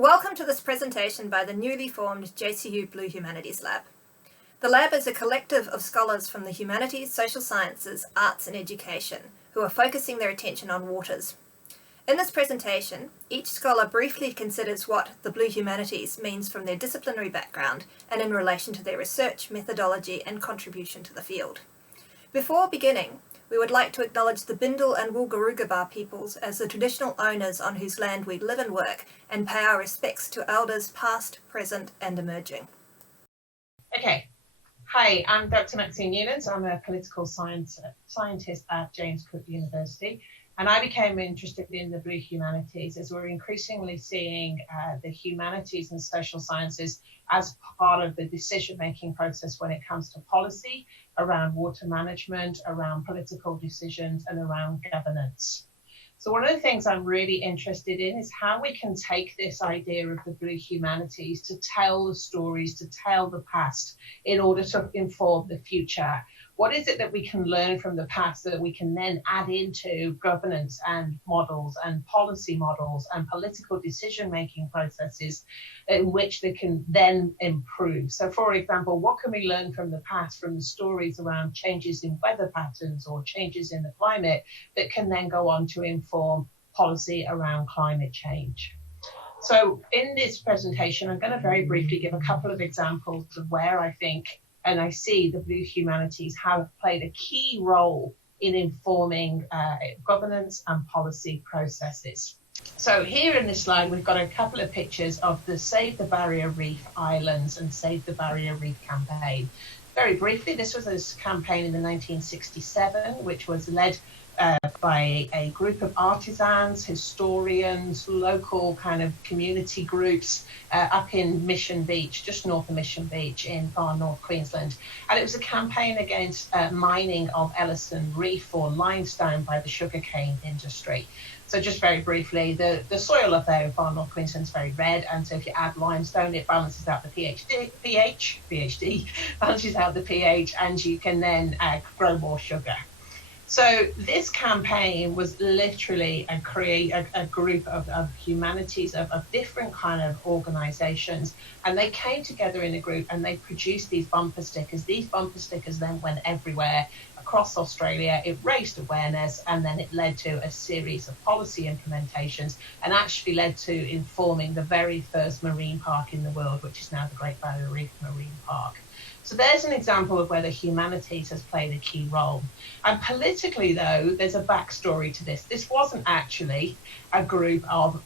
Welcome to this presentation by the newly formed JCU Blue Humanities Lab. The lab is a collective of scholars from the humanities, social sciences, arts and education who are focusing their attention on waters. In this presentation, each scholar briefly considers what the Blue Humanities means from their disciplinary background and in relation to their research, methodology and contribution to the field. Before beginning, we would like to acknowledge the Bindal and Wulgurugaba peoples as the traditional owners on whose land we live and work, and pay our respects to elders past, present and emerging. Okay. Hi, I'm Dr. Maxine Newlands. I'm a political scientist at James Cook University, and I became interested in the Blue Humanities as we're increasingly seeing the humanities and social sciences as part of the decision-making process when it comes to policy, around water management, around political decisions, and around governance. So one of the things I'm really interested in is how we can take this idea of the Blue Humanities to tell the stories, to tell the past in order to inform the future. What is it that we can learn from the past that we can then add into governance and models and policy models and political decision-making processes in which they can then improve? So for example, what can we learn from the past, from the stories around changes in weather patterns or changes in the climate that can then go on to inform policy around climate change? So in this presentation, I'm going to very briefly give a couple of examples of where I think and I see the Blue Humanities have played a key role in informing governance and policy processes. So here in this slide, we've got a couple of pictures of the Save the Barrier Reef Islands and Save the Barrier Reef campaign. Very briefly, this was a campaign in the 1967, which was led by a group of artisans, historians, local kind of community groups up in Mission Beach, just north of Mission Beach in far north Queensland. And it was a campaign against mining of Ellison Reef or limestone by the sugarcane industry. So just very briefly, the soil up there in far north Queensland is very red, and so if you add limestone, it balances out the pH, balances out the pH, and you can then grow more sugar. So this campaign was literally a group of humanities, of different kind of organizations, and they came together in a group and they produced these bumper stickers. These bumper stickers then went everywhere across Australia. It raised awareness, and then it led to a series of policy implementations and actually led to informing the very first marine park in the world, which is now the Great Barrier Reef Marine Park. So there's an example of where the humanities has played a key role. And politically, though, there's a backstory to this. This wasn't actually a group of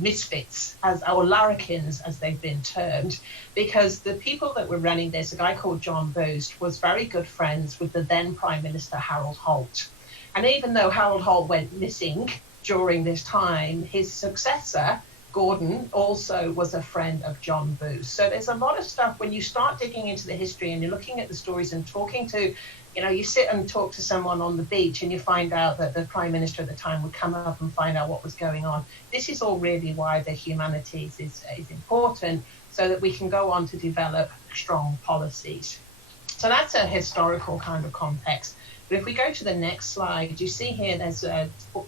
misfits, or larrikins, as they've been termed, because the people that were running this, a guy called John Booth, was very good friends with the then Prime Minister Harold Holt. And even though Harold Holt went missing during this time, his successor, Gordon, also was a friend of John Booth. So there's a lot of stuff when you start digging into the history and you're looking at the stories and talking to, you sit and talk to someone on the beach and you find out that the Prime Minister at the time would come up and find out what was going on. This is all really why the humanities is important, so that we can go on to develop strong policies. So that's a historical kind of context. But if we go to the next slide, you see here there's four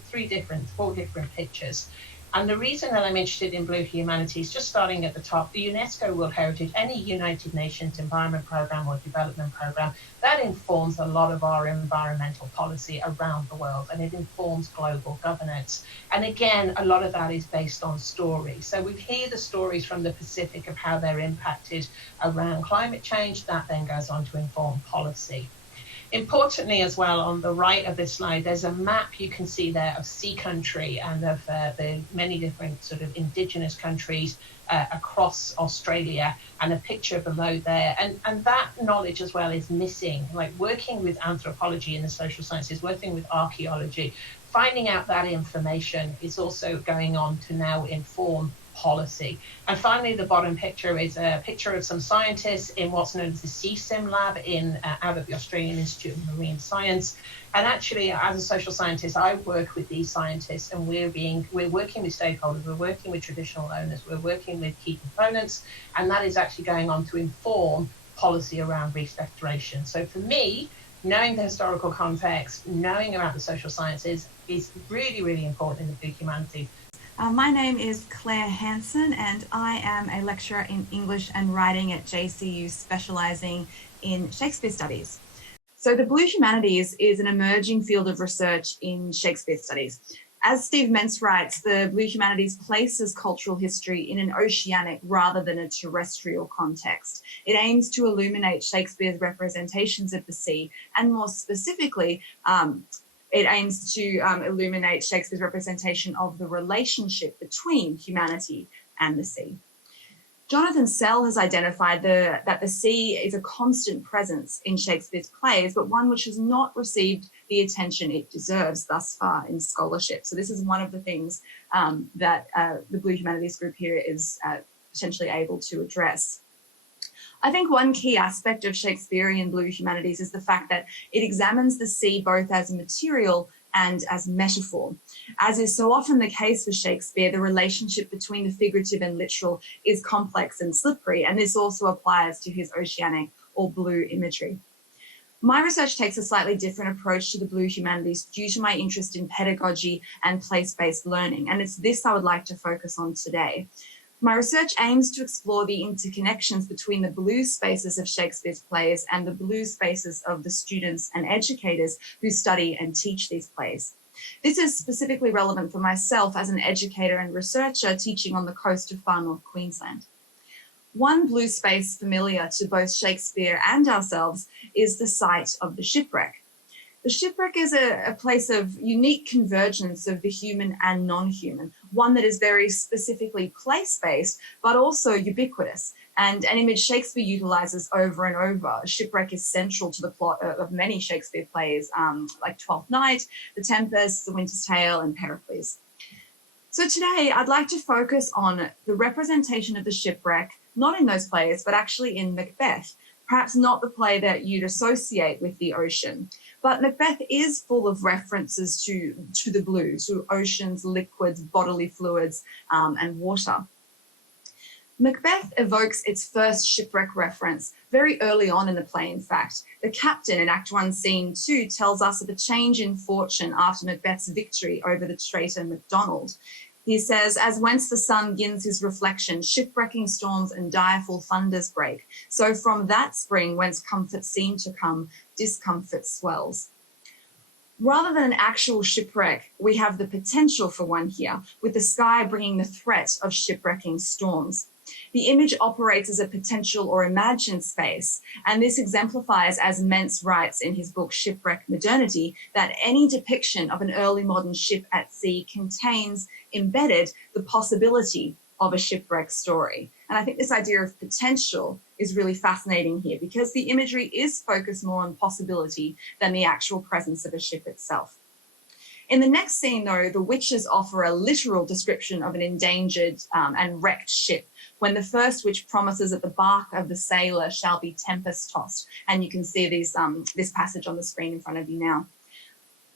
different pictures. And the reason that I'm interested in Blue Humanities, just starting at the top, the UNESCO World Heritage, any United Nations Environment Programme or Development Programme, that informs a lot of our environmental policy around the world, and it informs global governance. And again, a lot of that is based on stories. So we hear the stories from the Pacific of how they're impacted around climate change. That then goes on to inform policy. Importantly as well, on the right of this slide, there's a map you can see there of sea country and of the many different sort of indigenous countries across Australia, and a picture below there. And that knowledge as well is missing, like working with anthropology and the social sciences, working with archaeology, finding out that information is also going on to now inform policy. And finally, the bottom picture is a picture of some scientists in what's known as the CSIM lab out of the Australian Institute of Marine Science. And actually, as a social scientist, I work with these scientists, and we're working with stakeholders, we're working with traditional owners, we're working with key components, and that is actually going on to inform policy around reef restoration. So for me, knowing the historical context, knowing about the social sciences is really, really important in the Blue Humanities. My name is Claire Hanson, and I am a lecturer in English and Writing at JCU, specialising in Shakespeare studies. So the Blue Humanities is an emerging field of research in Shakespeare studies. As Steve Mentz writes, the Blue Humanities places cultural history in an oceanic rather than a terrestrial context. It aims to illuminate Shakespeare's representations of the sea, and more specifically, it aims to illuminate Shakespeare's representation of the relationship between humanity and the sea. Jonathan Sell has identified that the sea is a constant presence in Shakespeare's plays, but one which has not received the attention it deserves thus far in scholarship. So this is one of the things that the Blue Humanities group here is potentially able to address. I think one key aspect of Shakespearean Blue Humanities is the fact that it examines the sea both as material and as metaphor. As is so often the case for Shakespeare, the relationship between the figurative and literal is complex and slippery, and this also applies to his oceanic or blue imagery. My research takes a slightly different approach to the Blue Humanities due to my interest in pedagogy and place-based learning, and it's this I would like to focus on today. My research aims to explore the interconnections between the blue spaces of Shakespeare's plays and the blue spaces of the students and educators who study and teach these plays. This is specifically relevant for myself as an educator and researcher teaching on the coast of far north Queensland. One blue space familiar to both Shakespeare and ourselves is the site of the shipwreck. The shipwreck is a place of unique convergence of the human and non-human, one that is very specifically place-based, but also ubiquitous, and an image Shakespeare utilizes over and over. Shipwreck is central to the plot of many Shakespeare plays, like Twelfth Night, The Tempest, The Winter's Tale, and Pericles. So today, I'd like to focus on the representation of the shipwreck, not in those plays, but actually in Macbeth, perhaps not the play that you'd associate with the ocean. But Macbeth is full of references to the blue, to oceans, liquids, bodily fluids, and water. Macbeth evokes its first shipwreck reference very early on in the play, in fact. The captain in Act 1, Scene 2 tells us of a change in fortune after Macbeth's victory over the traitor MacDonald. He says, as whence the sun gins his reflection, shipwrecking storms and direful thunders break. So from that spring whence comfort seemed to come, discomfort swells. Rather than an actual shipwreck, we have the potential for one here, with the sky bringing the threat of shipwrecking storms. The image operates as a potential or imagined space, and this exemplifies, as Mentz writes in his book Shipwreck Modernity, that any depiction of an early modern ship at sea contains embedded the possibility of a shipwreck story. And I think this idea of potential is really fascinating here because the imagery is focused more on possibility than the actual presence of a ship itself. In the next scene, though, the witches offer a literal description of an endangered and wrecked ship, when the first witch promises that the bark of the sailor shall be tempest-tossed. And you can see this passage on the screen in front of you now.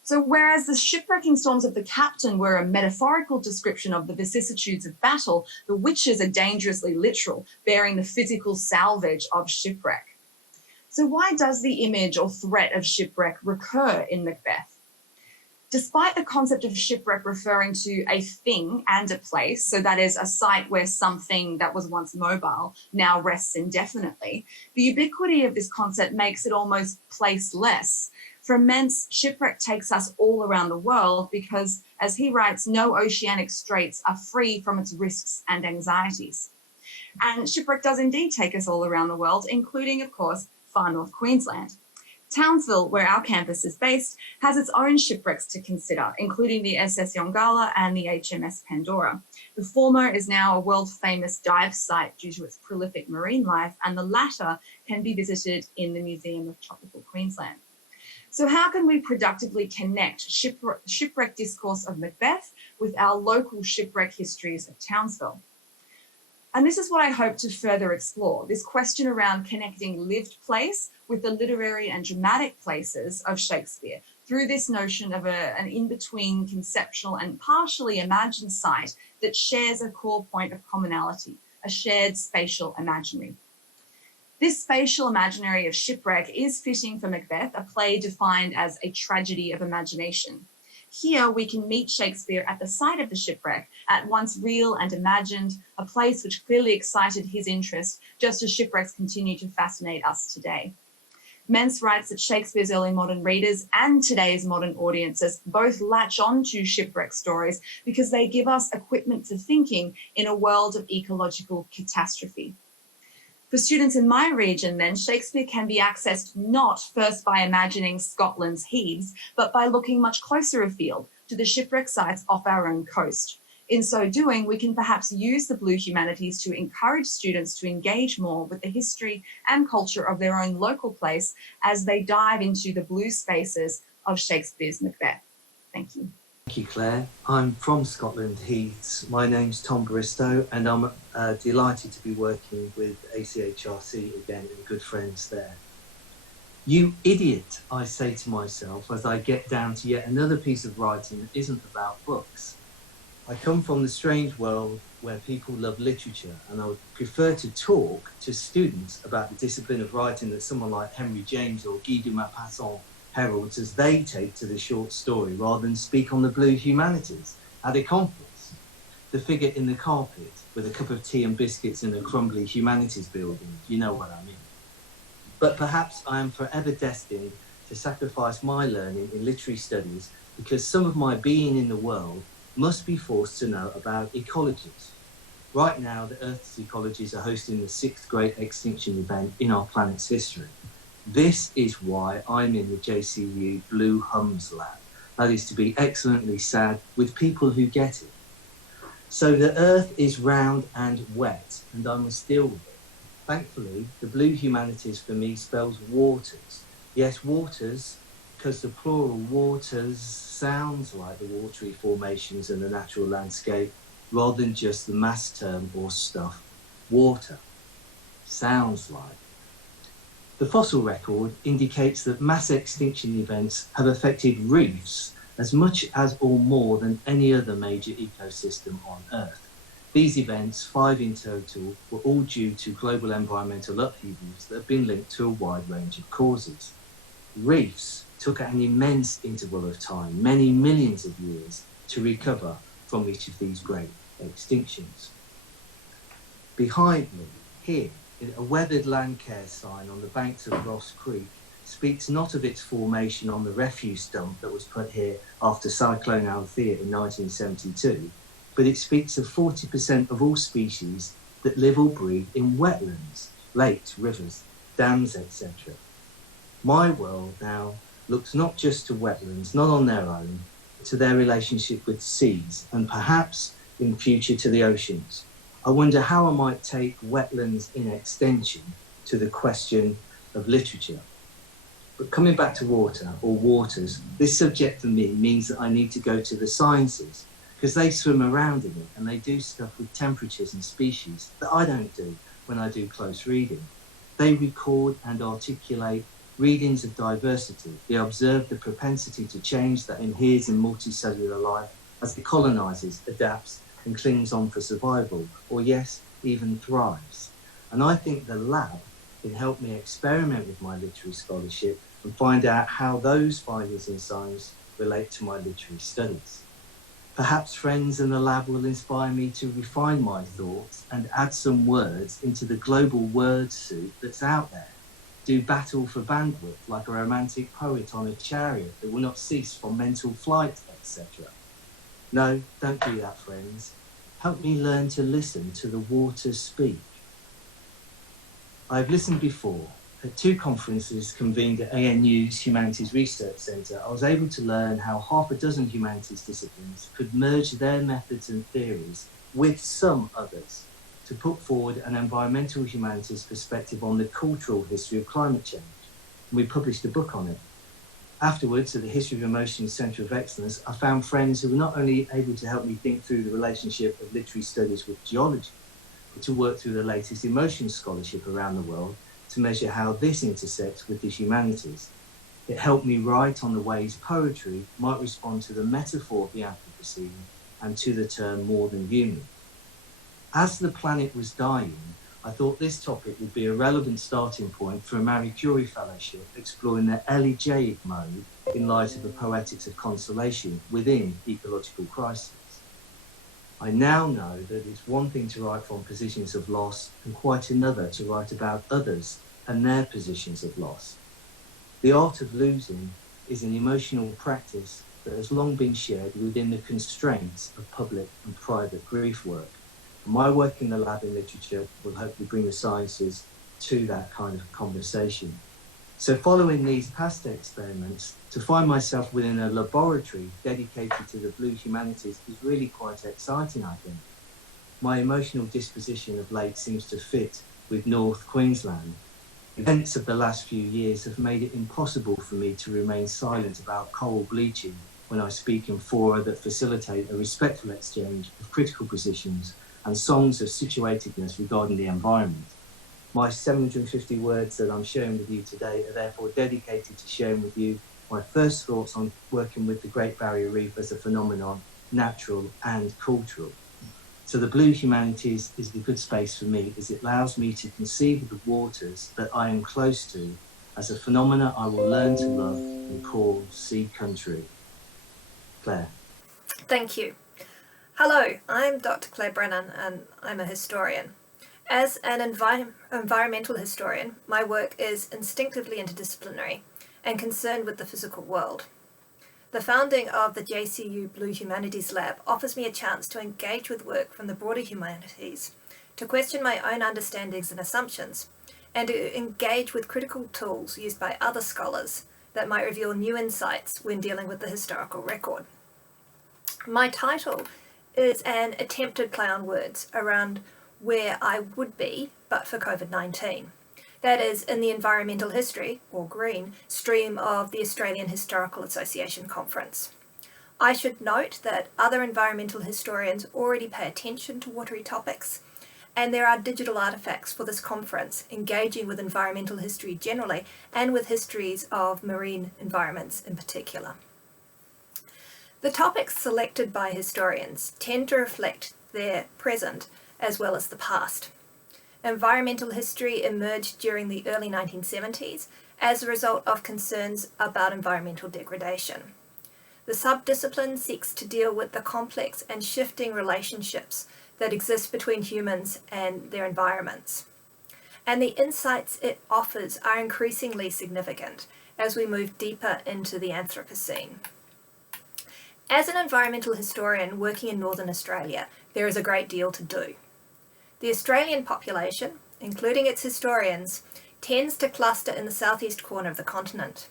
So whereas the shipwrecking storms of the captain were a metaphorical description of the vicissitudes of battle, the witches are dangerously literal, bearing the physical salvage of shipwreck. So why does the image or threat of shipwreck recur in Macbeth? Despite the concept of shipwreck referring to a thing and a place, so that is a site where something that was once mobile now rests indefinitely, the ubiquity of this concept makes it almost placeless. For Mentz, shipwreck takes us all around the world because, as he writes, no oceanic straits are free from its risks and anxieties. And shipwreck does indeed take us all around the world, including, of course, far north Queensland. Townsville, where our campus is based, has its own shipwrecks to consider, including the SS Yongala and the HMS Pandora. The former is now a world-famous dive site due to its prolific marine life, and the latter can be visited in the Museum of Tropical Queensland. So how can we productively connect shipwreck discourse of Macbeth with our local shipwreck histories of Townsville? And this is what I hope to further explore, this question around connecting lived place with the literary and dramatic places of Shakespeare through this notion of an in-between conceptual and partially imagined site that shares a core point of commonality, a shared spatial imaginary. This spatial imaginary of shipwreck is fitting for Macbeth, a play defined as a tragedy of imagination. Here we can meet Shakespeare at the site of the shipwreck, at once real and imagined, a place which clearly excited his interest, just as shipwrecks continue to fascinate us today. Mentz writes that Shakespeare's early modern readers and today's modern audiences both latch on to shipwreck stories because they give us equipment for thinking in a world of ecological catastrophe. For students in my region, then, Shakespeare can be accessed not first by imagining Scotland's heaths, but by looking much closer afield to the shipwreck sites off our own coast. In so doing, we can perhaps use the Blue Humanities to encourage students to engage more with the history and culture of their own local place as they dive into the blue spaces of Shakespeare's Macbeth. Thank you. Thank you, Claire. I'm from Scotland Heaths. My name's Tom Bristow, and I'm delighted to be working with ACHRC again and good friends there. You idiot, I say to myself as I get down to yet another piece of writing that isn't about books. I come from the strange world where people love literature, and I would prefer to talk to students about the discipline of writing that someone like Henry James or Guy de Maupassant heralds as they take to the short story, rather than speak on the Blue Humanities at a conference. The figure in the carpet with a cup of tea and biscuits in a crumbly humanities building, you know what I mean. But perhaps I am forever destined to sacrifice my learning in literary studies because some of my being in the world must be forced to know about ecologies. Right now, the Earth's ecologies are hosting the 6th great extinction event in our planet's history. This is why I'm in the JCU Blue Hums Lab. That is to be excellently sad with people who get it. So the Earth is round and wet, and I must deal with it. Thankfully, the Blue Humanities for me spells waters. Yes, waters, because the plural waters sounds like the watery formations in the natural landscape, rather than just the mass term or stuff, water. Sounds like. The fossil record indicates that mass extinction events have affected reefs as much as or more than any other major ecosystem on Earth. These events, 5 in total, were all due to global environmental upheavals that have been linked to a wide range of causes. Reefs took an immense interval of time, many millions of years, to recover from each of these great extinctions. Behind me, here, a weathered land care sign on the banks of Ross Creek speaks not of its formation on the refuse dump that was put here after Cyclone Althea in 1972, but it speaks of 40% of all species that live or breed in wetlands, lakes, rivers, dams, etc. My world now looks not just to wetlands, not on their own, but to their relationship with seas and perhaps in future to the oceans. I wonder how I might take wetlands in extension to the question of literature. But coming back to water or waters, this subject for me means that I need to go to the sciences because they swim around in it and they do stuff with temperatures and species that I don't do when I do close reading. They record and articulate readings of diversity. They observe the propensity to change that inheres in multicellular life as it colonizes, adapts, and clings on for survival, or yes, even thrives. And I think the lab can help me experiment with my literary scholarship and find out how those findings in science relate to my literary studies. Perhaps friends in the lab will inspire me to refine my thoughts and add some words into the global word soup that's out there. Do battle for bandwidth like a romantic poet on a chariot that will not cease from mental flight, etc. No, don't do that, friends. Help me learn to listen to the waters speak. I've listened before. At 2 conferences convened at ANU's Humanities Research Centre, I was able to learn how half a dozen humanities disciplines could merge their methods and theories with some others to put forward an environmental humanities perspective on the cultural history of climate change. And we published a book on it. Afterwards, at the History of Emotions Centre of Excellence, I found friends who were not only able to help me think through the relationship of literary studies with geology, but to work through the latest emotions scholarship around the world to measure how this intersects with the humanities. It helped me write on the ways poetry might respond to the metaphor of the Anthropocene and to the term more than human. As the planet was dying, I thought this topic would be a relevant starting point for a Marie Curie Fellowship exploring the elegiac mode in light of the poetics of consolation within ecological crisis. I now know that it's one thing to write from positions of loss and quite another to write about others and their positions of loss. The art of losing is an emotional practice that has long been shared within the constraints of public and private grief work. And my work in the lab in literature will hopefully bring the sciences to that kind of conversation. So following these past experiments, to find myself within a laboratory dedicated to the blue humanities is really quite exciting, I think. My emotional disposition of late seems to fit with North Queensland. Events of the last few years have made it impossible for me to remain silent about coral bleaching when I speak in fora that facilitate a respectful exchange of critical positions and songs of situatedness regarding the environment. My 750 words that I'm sharing with you today are therefore dedicated to sharing with you my first thoughts on working with the Great Barrier Reef as a phenomenon, natural and cultural. So the blue humanities is the good space for me as it allows me to conceive of the waters that I am close to as a phenomena I will learn to love and call sea country. Claire. Thank you. Hello, I'm Dr. Claire Brennan and I'm a historian. As an environmental historian, my work is instinctively interdisciplinary and concerned with the physical world. The founding of the JCU Blue Humanities Lab offers me a chance to engage with work from the broader humanities, to question my own understandings and assumptions, and to engage with critical tools used by other scholars that might reveal new insights when dealing with the historical record. My title is an attempted play on words around where I would be but for COVID-19. That is, in the environmental history, or GREEN, stream of the Australian Historical Association Conference. I should note that other environmental historians already pay attention to watery topics, and there are digital artefacts for this conference engaging with environmental history generally and with histories of marine environments in particular. The topics selected by historians tend to reflect their present as well as the past. Environmental history emerged during the early 1970s as a result of concerns about environmental degradation. The subdiscipline seeks to deal with the complex and shifting relationships that exist between humans and their environments. And the insights it offers are increasingly significant as we move deeper into the Anthropocene. As an environmental historian working in Northern Australia, there is a great deal to do. The Australian population, including its historians, tends to cluster in the southeast corner of the continent.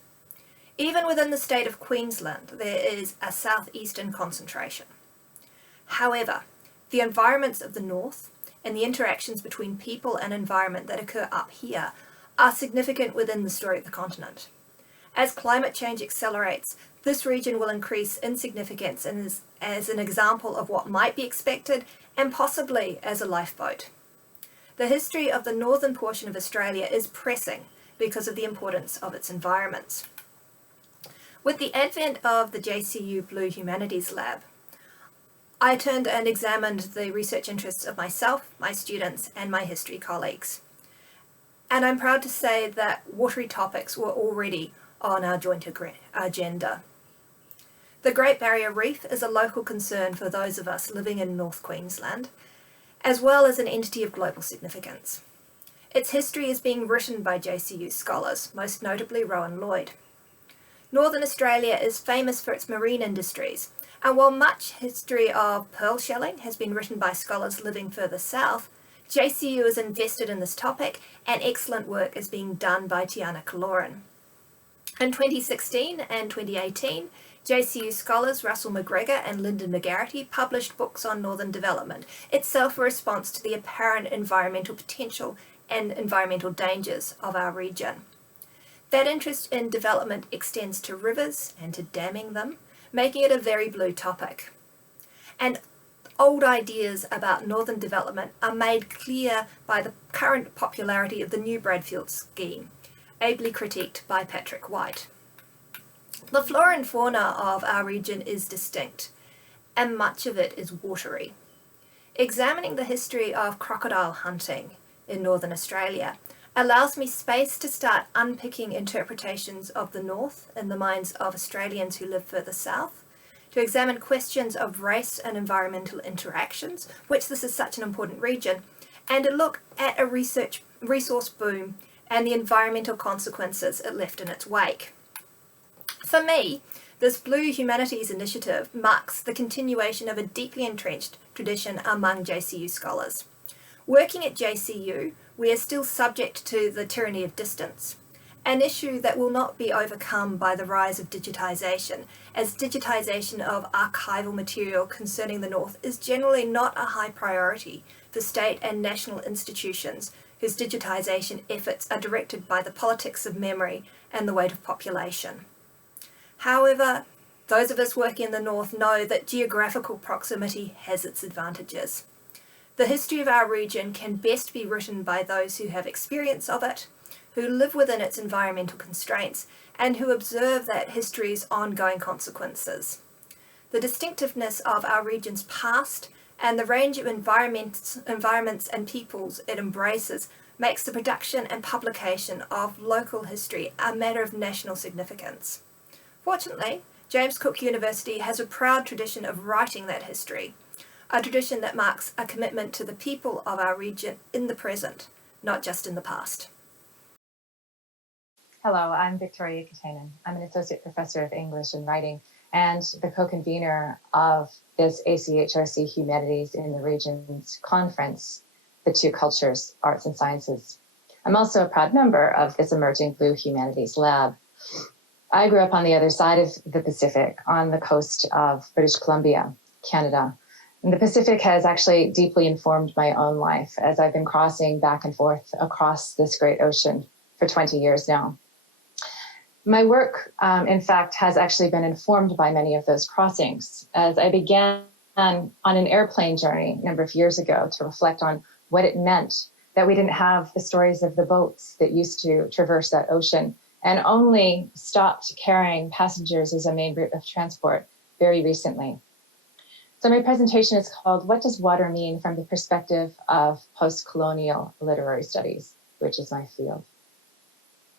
Even within the state of Queensland, there is a southeastern concentration. However, the environments of the north and the interactions between people and environment that occur up here are significant within the story of the continent. As climate change accelerates, this region will increase in significance and as an example of what might be expected and possibly as a lifeboat. The history of the northern portion of Australia is pressing because of the importance of its environments. With the advent of the JCU Blue Humanities Lab, I turned and examined the research interests of myself, my students, and my history colleagues. And I'm proud to say that watery topics were already on our joint agenda. The Great Barrier Reef is a local concern for those of us living in North Queensland, as well as an entity of global significance. Its history is being written by JCU scholars, most notably Rowan Lloyd. Northern Australia is famous for its marine industries, and while much history of pearl shelling has been written by scholars living further south, JCU is invested in this topic and excellent work is being done by Tiana Kaloran. In 2016 and 2018, JCU scholars Russell McGregor and Lyndon McGarity published books on northern development, itself a response to the apparent environmental potential and environmental dangers of our region. That interest in development extends to rivers and to damming them, making it a very blue topic. And old ideas about northern development are made clear by the current popularity of the New Bradfield scheme, ably critiqued by Patrick White. The flora and fauna of our region is distinct, and much of it is watery. Examining the history of crocodile hunting in Northern Australia, allows me space to start unpicking interpretations of the North in the minds of Australians who live further south, to examine questions of race and environmental interactions, which this is such an important region, and a look at a resource boom and the environmental consequences it left in its wake. For me, this Blue Humanities Initiative marks the continuation of a deeply entrenched tradition among JCU scholars. Working at JCU, we are still subject to the tyranny of distance, an issue that will not be overcome by the rise of digitisation, as digitisation of archival material concerning the North is generally not a high priority for state and national institutions whose digitisation efforts are directed by the politics of memory and the weight of population. However, those of us working in the North know that geographical proximity has its advantages. The history of our region can best be written by those who have experience of it, who live within its environmental constraints, and who observe that history's ongoing consequences. The distinctiveness of our region's past and the range of environments and peoples it embraces makes the production and publication of local history a matter of national significance. Fortunately, James Cook University has a proud tradition of writing that history, a tradition that marks a commitment to the people of our region in the present, not just in the past. Hello, I'm Victoria Katainen. I'm an Associate Professor of English and Writing and the co-convener of this ACHRC Humanities in the Regions Conference, The Two Cultures, Arts and Sciences. I'm also a proud member of this emerging Blue Humanities Lab. I grew up on the other side of the Pacific, on the coast of British Columbia, Canada. And the Pacific has actually deeply informed my own life as I've been crossing back and forth across this great ocean for 20 years now. My work, in fact, has actually been informed by many of those crossings, as I began on an airplane journey a number of years ago to reflect on what it meant that we didn't have the stories of the boats that used to traverse that ocean and only stopped carrying passengers as a main route of transport very recently. So my presentation is called What Does Water Mean from the Perspective of Post-Colonial Literary Studies, which is my field.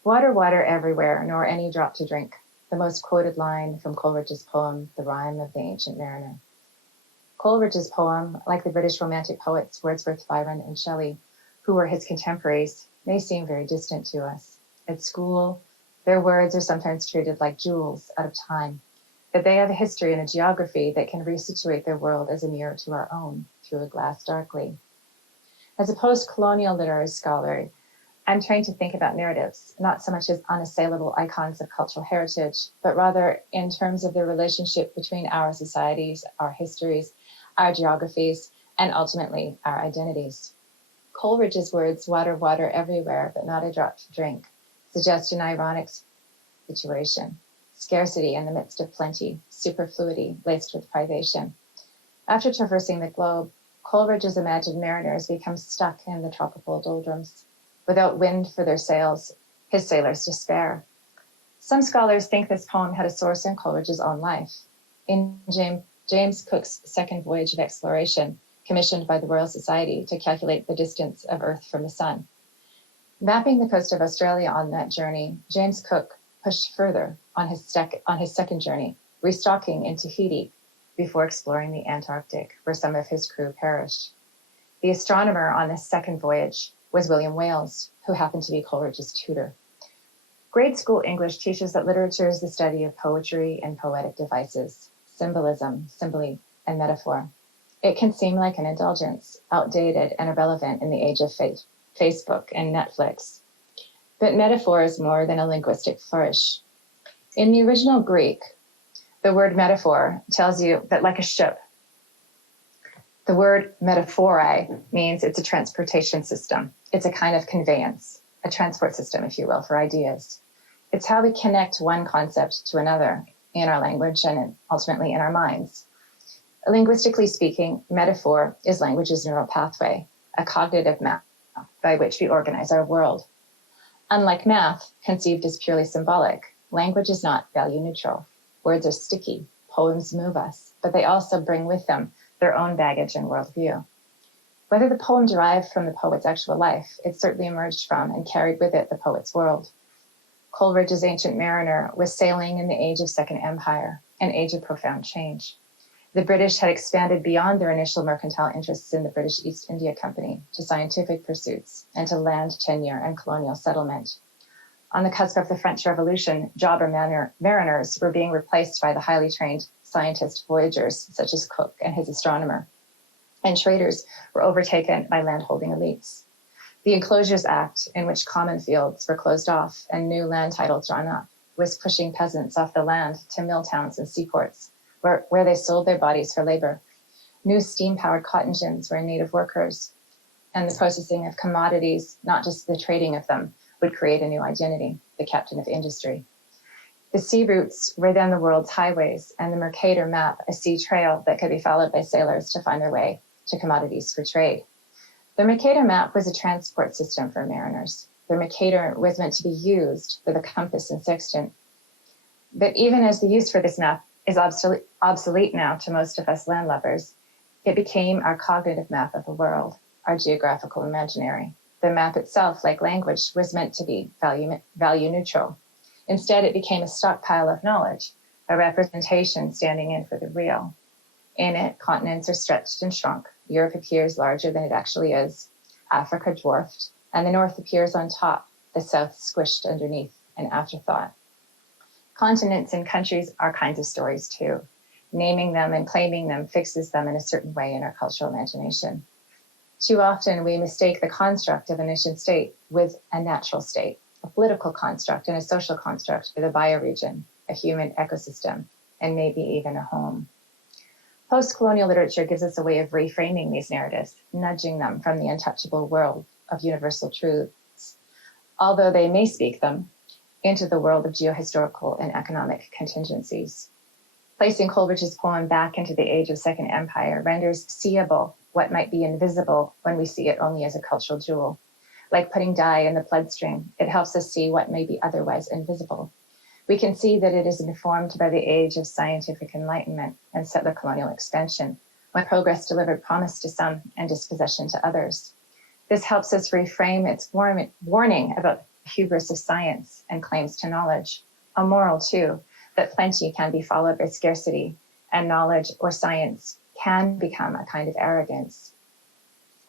Water, water everywhere, nor any drop to drink. The most quoted line from Coleridge's poem, The Rime of the Ancient Mariner. Coleridge's poem, like the British Romantic poets Wordsworth, Byron, and Shelley, who were his contemporaries, may seem very distant to us. At school, their words are sometimes treated like jewels out of time, but they have a history and a geography that can resituate their world as a mirror to our own, through a glass darkly. As a post-colonial literary scholar, I'm trained to think about narratives, not so much as unassailable icons of cultural heritage, but rather in terms of the relationship between our societies, our histories, our geographies, and ultimately our identities. Coleridge's words, water, water everywhere, but not a drop to drink, suggest an ironic situation, scarcity in the midst of plenty, superfluity laced with privation. After traversing the globe, Coleridge's imagined mariners become stuck in the tropical doldrums. Without wind for their sails, his sailors despair. Some scholars think this poem had a source in Coleridge's own life. In James Cook's second voyage of exploration, commissioned by the Royal Society to calculate the distance of Earth from the sun. Mapping the coast of Australia on that journey, James Cook pushed further on his second journey, restocking in Tahiti before exploring the Antarctic, where some of his crew perished. The astronomer on this second voyage was William Wales, who happened to be Coleridge's tutor. Grade school English teaches that literature is the study of poetry and poetic devices, symbolism, simile, and metaphor. It can seem like an indulgence, outdated and irrelevant in the age of Facebook and Netflix. But metaphor is more than a linguistic flourish. In the original Greek, the word metaphor tells you that like a ship, the word metaphori means it's a transportation system. It's a kind of conveyance, a transport system, if you will, for ideas. It's how we connect one concept to another in our language and ultimately in our minds. Linguistically speaking, metaphor is language's neural pathway, a cognitive map by which we organize our world. Unlike math, conceived as purely symbolic, language is not value neutral. Words are sticky, poems move us, but they also bring with them their own baggage and worldview. Whether the poem derived from the poet's actual life, it certainly emerged from and carried with it the poet's world. Coleridge's Ancient Mariner was sailing in the age of Second Empire, an age of profound change. The British had expanded beyond their initial mercantile interests in the British East India Company to scientific pursuits and to land tenure and colonial settlement. On the cusp of the French Revolution, jobber mariners were being replaced by the highly trained scientist voyagers, such as Cook and his astronomer, and traders were overtaken by landholding elites. The Enclosures Act, in which common fields were closed off and new land titles drawn up, was pushing peasants off the land to mill towns and seaports, where they sold their bodies for labor. New steam-powered cotton gins were in need of workers, and the processing of commodities, not just the trading of them, would create a new identity, the captain of industry. The sea routes were then the world's highways, and the Mercator map, a sea trail that could be followed by sailors to find their way to commodities for trade. The Mercator map was a transport system for mariners. The Mercator was meant to be used for the compass and sextant. But even as the use for this map is obsolete now to most of us landlubbers, it became our cognitive map of the world, our geographical imaginary. The map itself, like language, was meant to be value neutral. Instead, it became a stockpile of knowledge, a representation standing in for the real. In it, continents are stretched and shrunk. Europe appears larger than it actually is, Africa dwarfed, and the North appears on top, the South squished underneath, an afterthought. Continents and countries are kinds of stories too. Naming them and claiming them fixes them in a certain way in our cultural imagination. Too often we mistake the construct of a nation state with a natural state, a political construct and a social construct with a bioregion, a human ecosystem, and maybe even a home. Post-colonial literature gives us a way of reframing these narratives, nudging them from the untouchable world of universal truths, although they may speak them, into the world of geohistorical and economic contingencies. Placing Coleridge's poem back into the age of Second Empire renders seeable what might be invisible when we see it only as a cultural jewel. Like putting dye in the bloodstream, it helps us see what may be otherwise invisible. We can see that it is informed by the age of scientific enlightenment and settler colonial expansion, when progress delivered promise to some and dispossession to others. This helps us reframe its warning about the hubris of science and claims to knowledge, a moral too, that plenty can be followed by scarcity, and knowledge or science can become a kind of arrogance.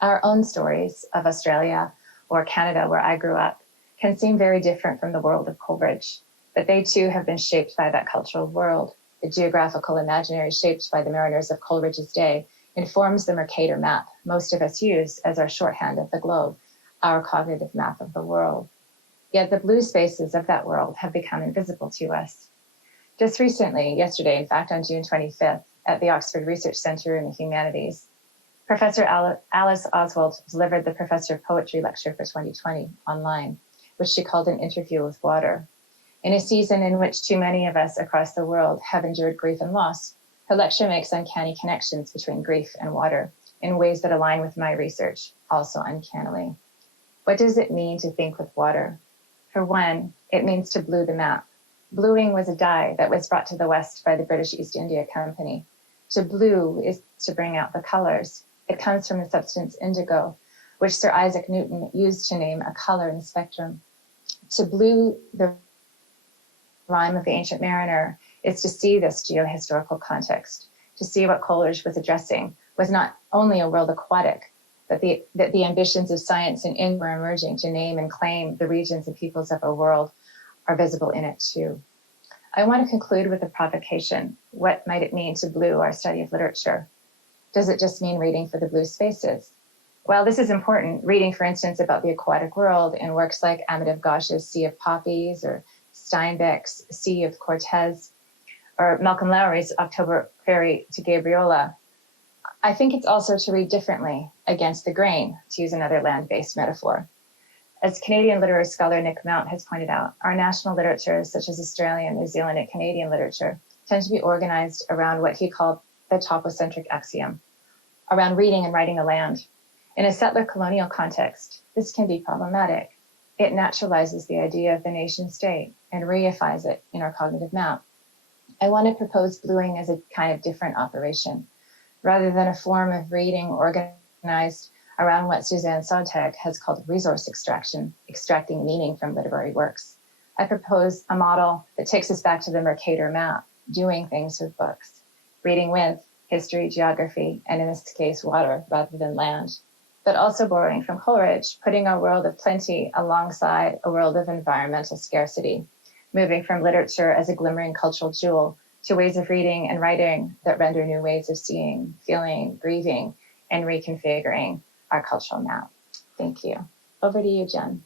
Our own stories of Australia or Canada, where I grew up, can seem very different from the world of Coleridge, but they too have been shaped by that cultural world. The geographical imaginary shaped by the mariners of Coleridge's day informs the Mercator map most of us use as our shorthand of the globe, our cognitive map of the world. Yet the blue spaces of that world have become invisible to us. Just recently, yesterday, in fact, on June 25th, at the Oxford Research Centre in the Humanities, Professor Alice Oswald delivered the Professor of Poetry lecture for 2020 online, which she called An Interview with Water. In a season in which too many of us across the world have endured grief and loss, her lecture makes uncanny connections between grief and water in ways that align with my research, also uncannily. What does it mean to think with water? For one, it means to blue the map. Bluing was a dye that was brought to the West by the British East India Company. To blue is to bring out the colors. It comes from the substance indigo, which Sir Isaac Newton used to name a color in the spectrum. To blue the rhyme of the Ancient Mariner is to see this geohistorical context, to see what Coleridge was addressing was not only a world aquatic, but that the ambitions of science and in were emerging to name and claim the regions and peoples of our world are visible in it too. I want to conclude with a provocation. What might it mean to blue our study of literature? Does it just mean reading for the blue spaces? Well, this is important. Reading, for instance, about the aquatic world in works like Amitav Ghosh's Sea of Poppies or Steinbeck's Sea of Cortez or Malcolm Lowry's October Ferry to Gabriola. I think it's also to read differently, against the grain, to use another land-based metaphor. As Canadian literary scholar Nick Mount has pointed out, our national literatures, such as Australian, New Zealand, and Canadian literature, tend to be organized around what he called the topocentric axiom, around reading and writing the land. In a settler colonial context, this can be problematic. It naturalizes the idea of the nation state and reifies it in our cognitive map. I want to propose bluing as a kind of different operation. Rather than a form of reading organized around what Suzanne Sontag has called resource extraction, extracting meaning from literary works. I propose a model that takes us back to the Mercator map, doing things with books, reading with history, geography, and in this case, water rather than land, but also borrowing from Coleridge, putting a world of plenty alongside a world of environmental scarcity, moving from literature as a glimmering cultural jewel to ways of reading and writing that render new ways of seeing, feeling, grieving, and reconfiguring our cultural map. Thank you. Over to you, Jen.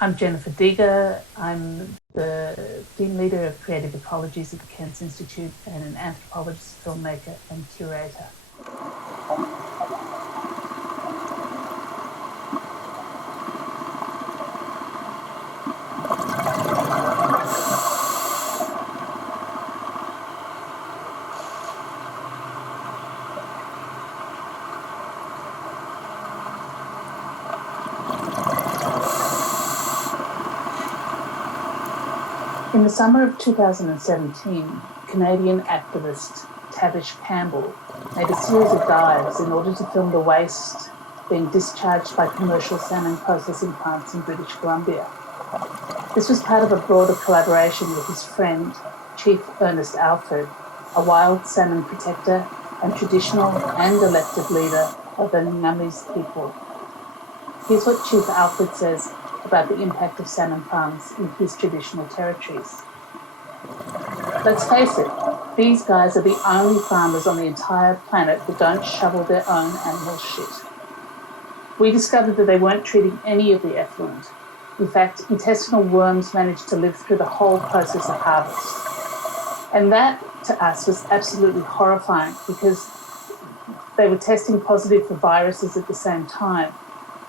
I'm Jennifer Deeger. I'm the team leader of Creative Ecologies at the Cairns Institute and an anthropologist, filmmaker, and curator. In the summer of 2017, Canadian activist Tavish Campbell made a series of dives in order to film the waste being discharged by commercial salmon processing plants in British Columbia. This was part of a broader collaboration with his friend, Chief Ernest Alfred, a wild salmon protector and traditional and elected leader of the Ngami's people. Here's what Chief Alfred says about the impact of salmon farms in his traditional territories. Let's face it, these guys are the only farmers on the entire planet who don't shovel their own animal shit. We discovered that they weren't treating any of the effluent. In fact, intestinal worms managed to live through the whole process of harvest. And that, to us, was absolutely horrifying because they were testing positive for viruses at the same time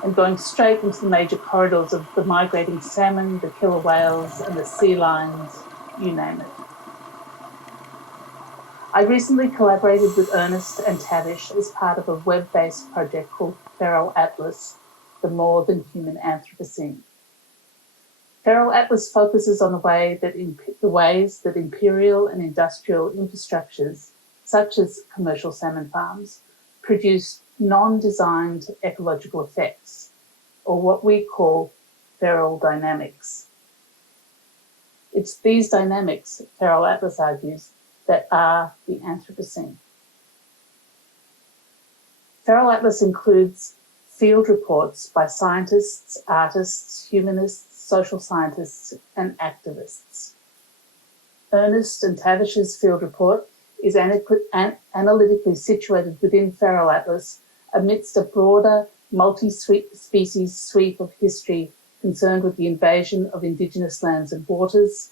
and going straight into the major corridors of the migrating salmon, the killer whales, and the sea lions, you name it. I recently collaborated with Ernest and Tavish as part of a web-based project called Feral Atlas, the More Than Human Anthropocene. Feral Atlas focuses on the ways that imperial and industrial infrastructures, such as commercial salmon farms, produce non-designed ecological effects, or what we call feral dynamics. It's these dynamics, Feral Atlas argues, that are the Anthropocene. Feral Atlas includes field reports by scientists, artists, humanists, social scientists, and activists. Ernest and Tavish's field report is analytically situated within Feral Atlas amidst a broader multi-species sweep of history concerned with the invasion of Indigenous lands and waters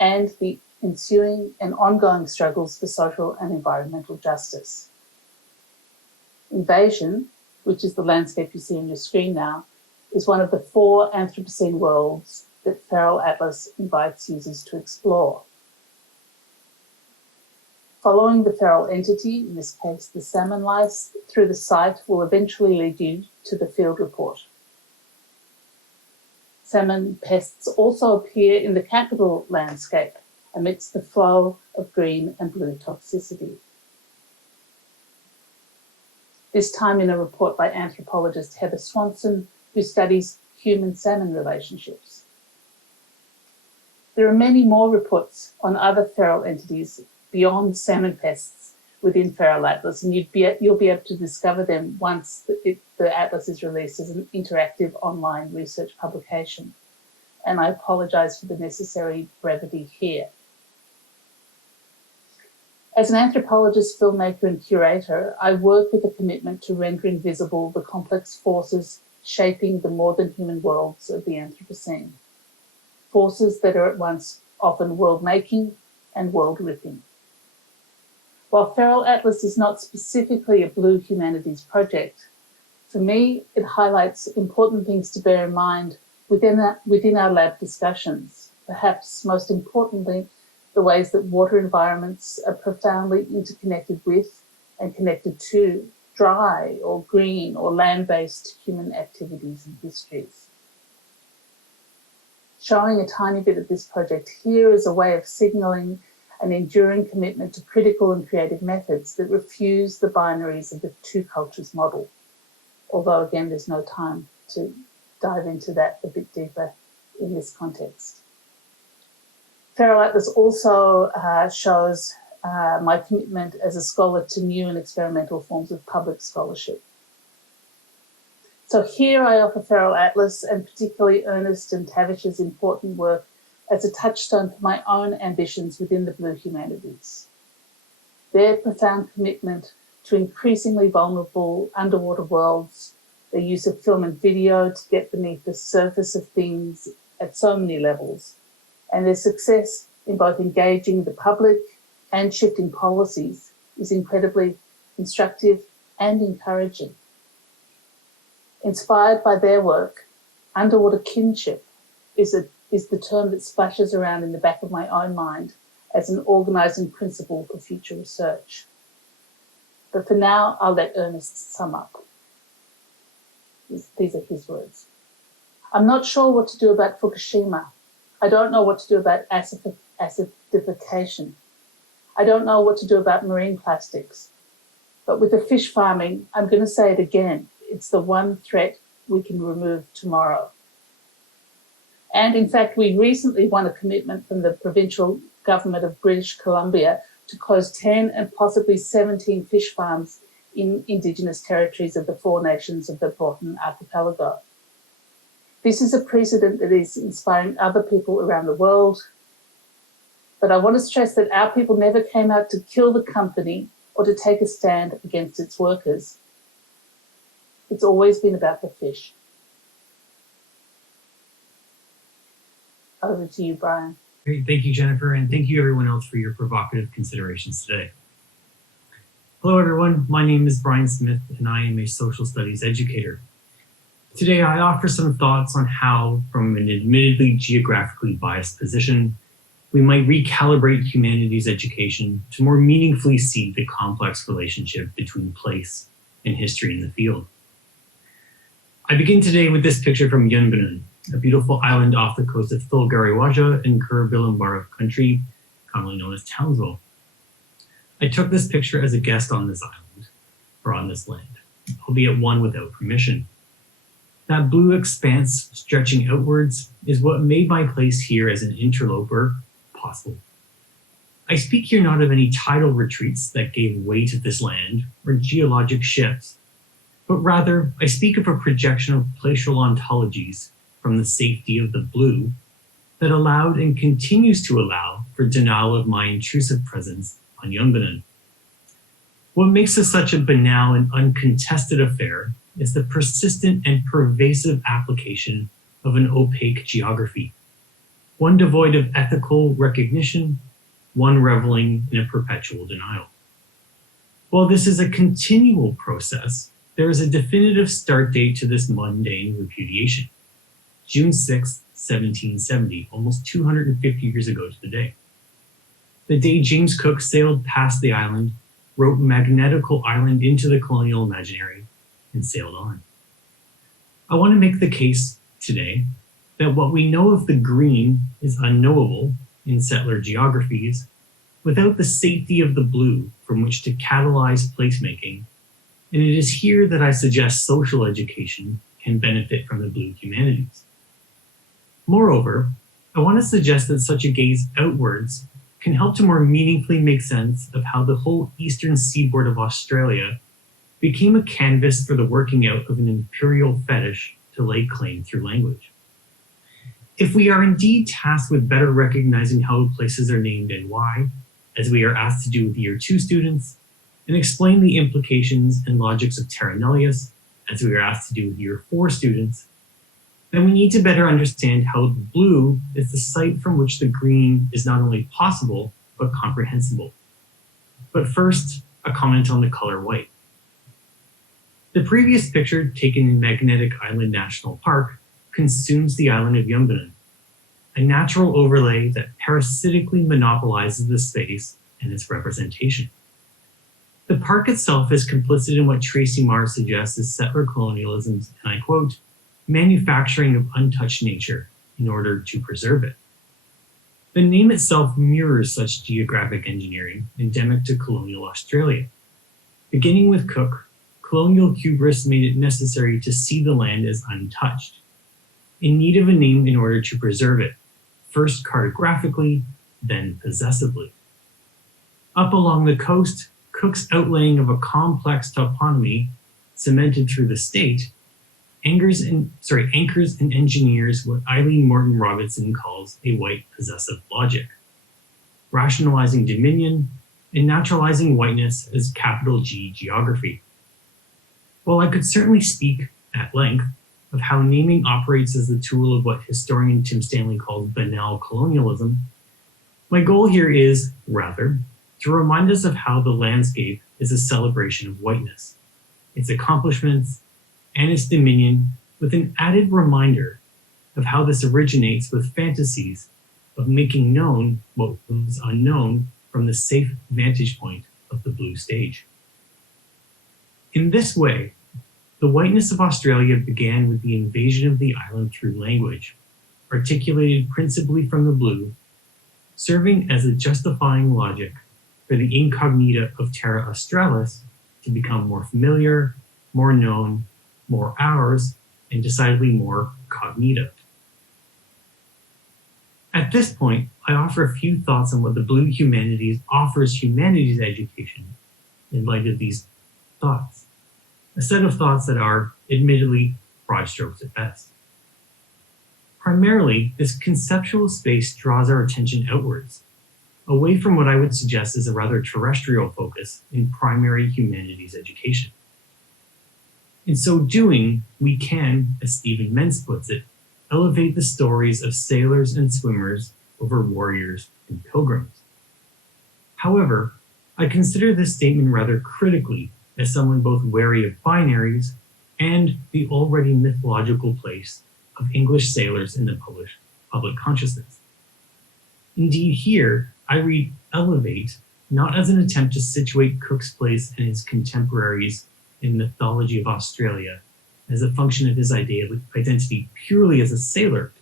and the ensuing and ongoing struggles for social and environmental justice. Invasion, which is the landscape you see on your screen now, is one of the 4 Anthropocene worlds that Feral Atlas invites users to explore. Following the feral entity, in this case the salmon lice, through the site will eventually lead you to the field report. Salmon pests also appear in the capital landscape amidst the flow of green and blue toxicity. This time in a report by anthropologist Heather Swanson, who studies human-salmon relationships. There are many more reports on other feral entities beyond salmon pests within Feral Atlas, and you'll be able to discover them once the atlas is released as an interactive online research publication. And I apologise for the necessary brevity here. As an anthropologist, filmmaker, and curator, I work with a commitment to rendering visible the complex forces shaping the more than human worlds of the Anthropocene. Forces that are at once often world-making and world-ripping. While Feral Atlas is not specifically a blue humanities project, for me, it highlights important things to bear in mind within our lab discussions. Perhaps most importantly, the ways that water environments are profoundly interconnected with and connected to dry or green or land-based human activities and histories. Showing a tiny bit of this project here is a way of signalling an enduring commitment to critical and creative methods that refuse the binaries of the two cultures model. although again, there's no time to dive into that a bit deeper in this context. Feral Atlas also shows my commitment as a scholar to new and experimental forms of public scholarship. So here I offer Feral Atlas, and particularly Ernest and Tavish's important work, as a touchstone for my own ambitions within the Blue Humanities. Their profound commitment to increasingly vulnerable underwater worlds, their use of film and video to get beneath the surface of things at so many levels, and their success in both engaging the public and shifting policies is incredibly instructive and encouraging. Inspired by their work, underwater kinship is the term that splashes around in the back of my own mind as an organising principle for future research. But for now, I'll let Ernest sum up. These are his words. I'm not sure what to do about Fukushima. I don't know what to do about acidification. I don't know what to do about marine plastics. But with the fish farming, I'm going to say it again. It's the one threat we can remove tomorrow. And in fact, we recently won a commitment from the provincial government of British Columbia to close 10 and possibly 17 fish farms in Indigenous territories of the 4 nations of the Broughton Archipelago. This is a precedent that is inspiring other people around the world. But I want to stress that our people never came out to kill the company or to take a stand against its workers. It's always been about the fish. Over to you, Brian. Great, thank you, Jennifer, and thank you everyone else for your provocative considerations today. Hello everyone, my name is Brian Smith and I am a social studies educator. Today I offer some thoughts on how, from an admittedly geographically biased position, we might recalibrate humanities education to more meaningfully see the complex relationship between place and history in the field. I begin today with this picture from Yunbunun, a beautiful island off the coast of Thulgariwaja in Kurrabillumbara country, commonly known as Townsville. I took this picture as a guest on this island, or on this land, albeit one without permission. That blue expanse stretching outwards is what made my place here as an interloper possible. I speak here not of any tidal retreats that gave way to this land or geologic shifts, but rather I speak of a projection of glacial ontologies from the safety of the blue that allowed and continues to allow for denial of my intrusive presence on Yunbunun. What makes this such a banal and uncontested affair is the persistent and pervasive application of an opaque geography, one devoid of ethical recognition, one reveling in a perpetual denial. While this is a continual process, there is a definitive start date to this mundane repudiation. June 6, 1770, almost 250 years ago to the day. The day James Cook sailed past the island, wrote Magnetical Island into the colonial imaginary, and sailed on. I want to make the case today that what we know of the green is unknowable in settler geographies without the safety of the blue from which to catalyze placemaking, and it is here that I suggest social education can benefit from the blue humanities. Moreover, I want to suggest that such a gaze outwards can help to more meaningfully make sense of how the whole eastern seaboard of Australia became a canvas for the working out of an imperial fetish to lay claim through language. If we are indeed tasked with better recognizing how places are named and why, as we are asked to do with Year 2 students, and explain the implications and logics of terra nullius, as we are asked to do with Year 4 students, then we need to better understand how the blue is the site from which the green is not only possible, but comprehensible. But first, a comment on the color white. The previous picture, taken in Magnetic Island National Park, consumes the island of Yunbunun, a natural overlay that parasitically monopolizes the space and its representation. The park itself is complicit in what Tracy Marr suggests as settler colonialism's, and I quote, manufacturing of untouched nature in order to preserve it. The name itself mirrors such geographic engineering endemic to colonial Australia. Beginning with Cook, colonial hubris made it necessary to see the land as untouched, in need of a name in order to preserve it, first cartographically, then possessively. Up along the coast, Cook's outlaying of a complex toponymy cemented through the state anchors and engineers what Eileen Morton Robinson calls a white possessive logic, rationalizing dominion and naturalizing whiteness as capital G geography. While I could certainly speak at length of how naming operates as the tool of what historian Tim Stanley calls banal colonialism, my goal here is, rather, to remind us of how the landscape is a celebration of whiteness, its accomplishments, and its dominion, with an added reminder of how this originates with fantasies of making known what was unknown from the safe vantage point of the blue stage. In this way, the whiteness of Australia began with the invasion of the island through language, articulated principally from the blue, serving as a justifying logic for the incognita of Terra Australis to become more familiar, more known, more ours, and decidedly more cognita. At this point, I offer a few thoughts on what the Blue Humanities offers humanities education in light of these thoughts. A set of thoughts that are, admittedly, broad strokes at best. Primarily, this conceptual space draws our attention outwards, away from what I would suggest is a rather terrestrial focus in primary humanities education. In so doing, we can, as Stephen Mentz puts it, elevate the stories of sailors and swimmers over warriors and pilgrims. However, I consider this statement rather critically as someone both wary of binaries and the already mythological place of English sailors in the public consciousness. Indeed, here I read elevate not as an attempt to situate Cook's place and his contemporaries in mythology of Australia as a function of his identity purely as a sailor,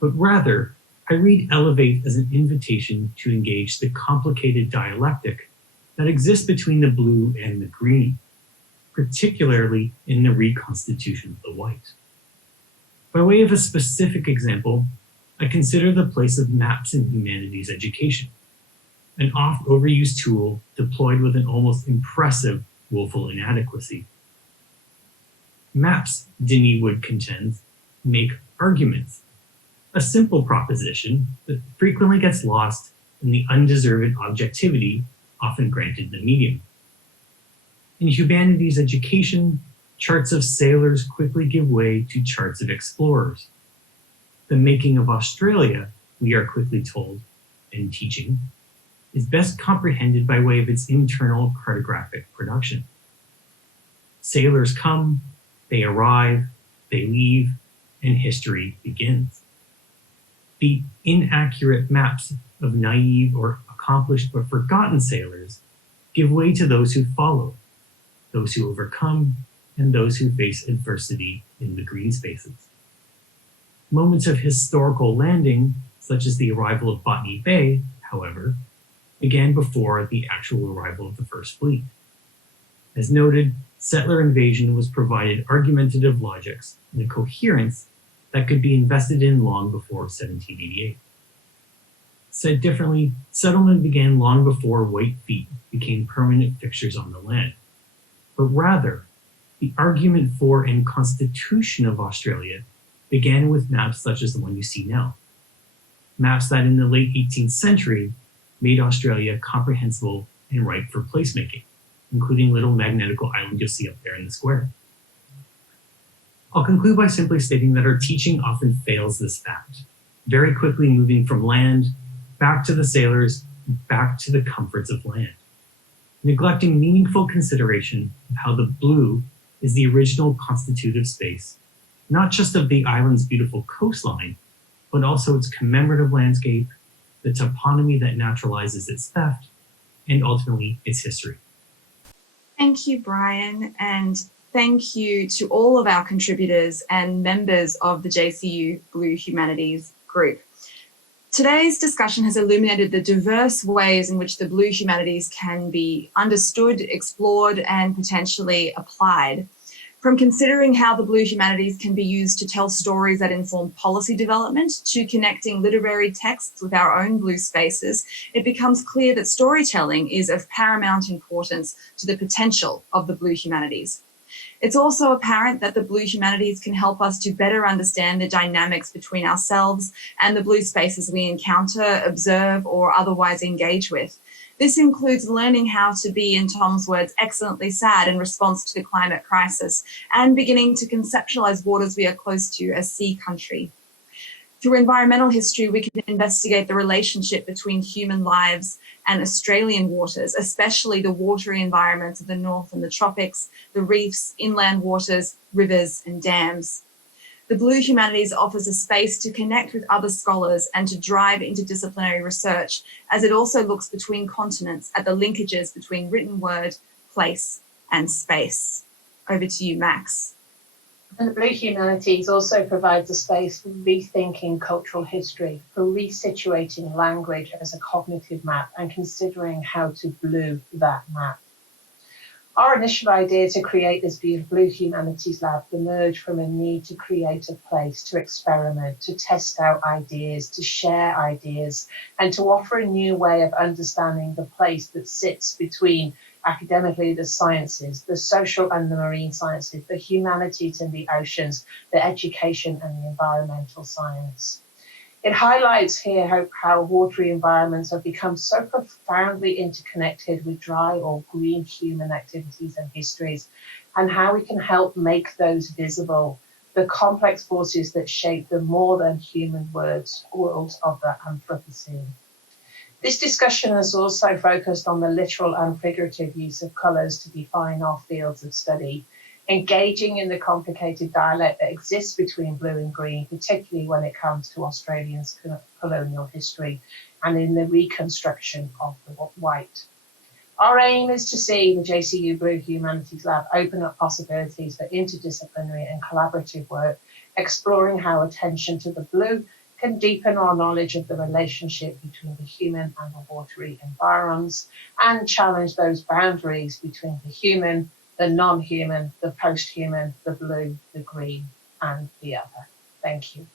but rather I read elevate as an invitation to engage the complicated dialectic that exists between the blue and the green, particularly in the reconstitution of the white. By way of a specific example, I consider the place of maps in humanities education, an oft-overused tool deployed with an almost impressive woeful inadequacy. Maps, Denis Wood contends, make arguments, a simple proposition that frequently gets lost in the undeserved objectivity often granted the medium. In humanities education, charts of sailors quickly give way to charts of explorers. The making of Australia, we are quickly told, and teaching, is best comprehended by way of its internal cartographic production. Sailors come, they arrive, they leave, and history begins. The inaccurate maps of naive or accomplished but forgotten sailors give way to those who follow, those who overcome, and those who face adversity in the green spaces. Moments of historical landing, such as the arrival of Botany Bay, however, began before the actual arrival of the First Fleet. As noted, settler invasion was provided argumentative logics and a coherence that could be invested in long before 1788. Said differently, settlement began long before white feet became permanent fixtures on the land, but rather, the argument for and constitution of Australia began with maps such as the one you see now. Maps that in the late 18th century made Australia comprehensible and ripe for placemaking, including little magnetical island you'll see up there in the square. I'll conclude by simply stating that our teaching often fails this fact, very quickly moving from land back to the sailors, back to the comforts of land, neglecting meaningful consideration of how the blue is the original constitutive space, not just of the island's beautiful coastline, but also its commemorative landscape, the toponymy that naturalizes its theft, and ultimately its history. Thank you, Brian, and thank you to all of our contributors and members of the JCU Blue Humanities group. Today's discussion has illuminated the diverse ways in which the blue humanities can be understood, explored, and potentially applied. From considering how the blue humanities can be used to tell stories that inform policy development to connecting literary texts with our own blue spaces, it becomes clear that storytelling is of paramount importance to the potential of the blue humanities. It's also apparent that the blue humanities can help us to better understand the dynamics between ourselves and the blue spaces we encounter, observe, or otherwise engage with. This includes learning how to be, in Tom's words, excellently sad in response to the climate crisis and beginning to conceptualize waters we are close to as sea country. Through environmental history, we can investigate the relationship between human lives and Australian waters, especially the watery environments of the north and the tropics, the reefs, inland waters, rivers, and dams. The blue humanities offers a space to connect with other scholars and to drive interdisciplinary research, as it also looks between continents at the linkages between written word, place, and space. Over to you, Max. And the blue humanities also provides a space for rethinking cultural history, for resituating language as a cognitive map and considering how to blue that map. Our initial idea to create this Blue Humanities Lab emerged from a need to create a place to experiment, to test out ideas, to share ideas, and to offer a new way of understanding the place that sits between academically the sciences, the social and the marine sciences, the humanities and the oceans, the education and the environmental science. It highlights here how watery environments have become so profoundly interconnected with dry or green human activities and histories, and how we can help make those visible, the complex forces that shape the more than human world of the Anthropocene. This discussion has also focused on the literal and figurative use of colours to define our fields of study, engaging in the complicated dialect that exists between blue and green, particularly when it comes to Australian colonial history and in the reconstruction of the white. Our aim is to see the JCU Blue Humanities Lab open up possibilities for interdisciplinary and collaborative work, exploring how attention to the blue can deepen our knowledge of the relationship between the human and the watery environs and challenge those boundaries between the human, the non-human, the post-human, the blue, the green, and the other. Thank you.